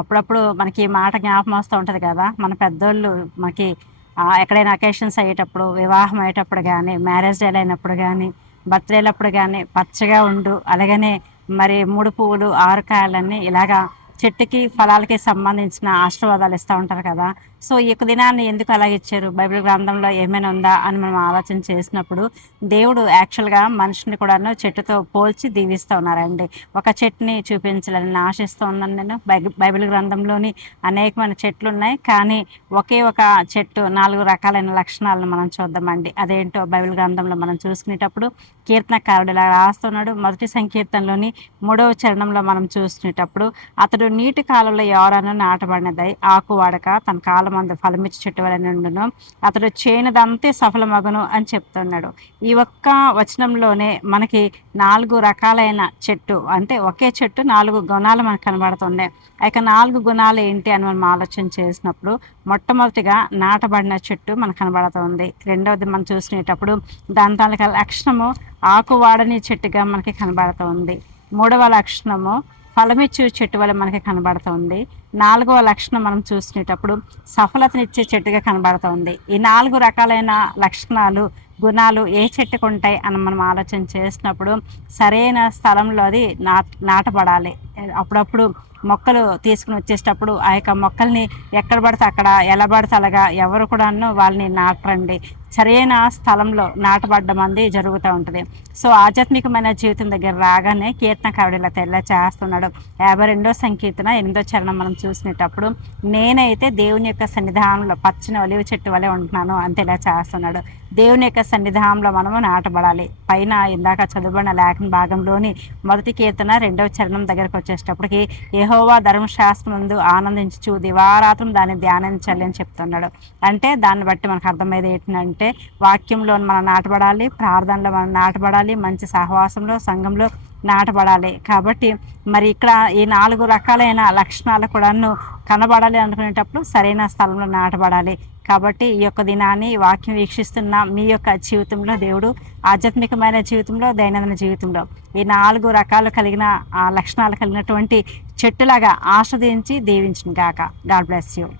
అప్పుడప్పుడు మనకి ఈ మాట జ్ఞాపకం వస్తూ ఉంటుంది కదా! మన పెద్దోళ్ళు మనకి ఎక్కడైనా అకేషన్స్ అయ్యేటప్పుడు, వివాహం అయ్యేటప్పుడు గానీ, మ్యారేజ్ డేలు అయినప్పుడు గానీ, బర్త్‌డేలప్పుడు గానీ, పచ్చగా ఉండు, అలాగనే మరి 3 పువ్వులు, 6 కాయలని ఇలాగా చెట్టుకి, ఫలాలకి సంబంధించిన ఆశీర్వాదాలు ఇస్తా ఉంటారు కదా! సో, ఈ యొక్క దినాన్ని ఎందుకు అలాగిచ్చారు? బైబిల్ గ్రంథంలో ఏమైనా ఉందా అని మనం ఆలోచన చేసినప్పుడు, దేవుడు యాక్చువల్‌గా మనిషిని కూడాను చెట్టుతో పోల్చి దీవిస్తా ఉన్నారండి. ఒక చెట్టుని చూపించాలని ఆశిస్తూ ఉన్నాను నేను. బైబిల్ గ్రంథంలోని అనేకమైన చెట్లున్నాయి. కానీ ఒకే ఒక చెట్టు 4 రకాలైన లక్షణాలను మనం చూద్దామండి. అదేంటో బైబిల్ గ్రంథంలో మనం చూసుకునేటప్పుడు కీర్తనకారుడు ఇలా రాస్తున్నాడు. మొదటి సంకీర్తనలోని 3వ చరణంలో మనం చూసుకునేటప్పుడు, అతడు నీటి కాలువలో యోరాను నాటబడినదై ఆకు వాడక తన కాలమందు ఫలమిచ్చి చెట్టు వలె నుండును. అతడు చేయనిదంతే సఫలమగును అని చెప్తున్నాడు. ఈ ఒక్క వచనంలోనే మనకి 4 రకాలైన చెట్టు అంటే ఒకే చెట్టు 4 గుణాలు మనకు కనబడుతున్నాయి. ఆ యొక్క 4 గుణాలు ఏంటి అని మనం ఆలోచన చేసినప్పుడు, మొట్టమొదటిగా నాటబడిన చెట్టు మనకు కనబడుతుంది. రెండవది మనం చూసుకునేటప్పుడు దాని తాలూకా లక్షణము ఆకు వాడని చెట్టుగా మనకి కనబడుతుంది. మూడవ లక్షణము ఫలమిచ్చు చెట్టు వల్ల మనకి కనబడుతుంది. నాలుగవ లక్షణం మనం చూసుకునేటప్పుడు సఫలతనిచ్చే చెట్టుగా కనబడుతుంది. ఈ 4 రకాలైన లక్షణాలు, గుణాలు ఏ చెట్టుకు ఉంటాయి అని మనం ఆలోచన చేసినప్పుడు సరైన స్థలంలో అది నాటబడాలి. అప్పుడప్పుడు మొక్కలు తీసుకుని వచ్చేటప్పుడు ఆ యొక్క మొక్కల్ని ఎక్కడ పడితే అక్కడ, ఎలా పడితే అలాగా ఎవరు కూడాను వాళ్ళని నాటరండి. సరైన స్థలంలో నాటబడ్డం అనేది జరుగుతూ ఉంటుంది. సో, ఆధ్యాత్మికమైన జీవితం దగ్గర రాగానే కీర్తనకారుడు ఇలా చేస్తున్నాడు. 52వ సంకీర్తన 8వ చరణం మనం చూసినప్పుడు, నేనైతే దేవుని యొక్క సన్నిధానంలో పచ్చని ఒలివ చెట్టు వలె ఉంటున్నాను అంతే ఇలా చేస్తున్నాడు. దేవుని యొక్క సన్నిధానంలో మనము నాటబడాలి. పైన ఇందాక చదువుబడిన లేఖన భాగంలోని మొదటి కీర్తన 2వ చరణం దగ్గరకు వచ్చేటప్పటికి, యెహోవా ధర్మశాస్త్రమందు ఆనందించుచు దివారాత్రం దాన్ని ధ్యానించాలి అని చెప్తున్నాడు. అంటే దాన్ని బట్టి మనకు అర్థమయ్యేది ఏంటంటే, వాక్యంలో మనం నాటబడాలి, ప్రార్థనలో మనం నాటబడాలి, మంచి సహవాసంలో, సంఘంలో నాటబడాలి. కాబట్టి మరి ఇక్కడ ఈ 4 రకాలైన లక్షణాలు కూడాను కనబడాలి అనుకునేటప్పుడు సరైన స్థలంలో నాటబడాలి. కాబట్టి ఈ యొక్క దినాన్ని వాక్యం వీక్షిస్తున్న మీ యొక్క జీవితంలో దేవుడు ఆధ్యాత్మికమైన జీవితంలో, దైనందిన జీవితంలో ఈ 4 రకాలు కలిగిన లక్షణాలు కలిగినటువంటి చెట్టులాగా ఆస్వాదించి దీవించును గాక. God bless you.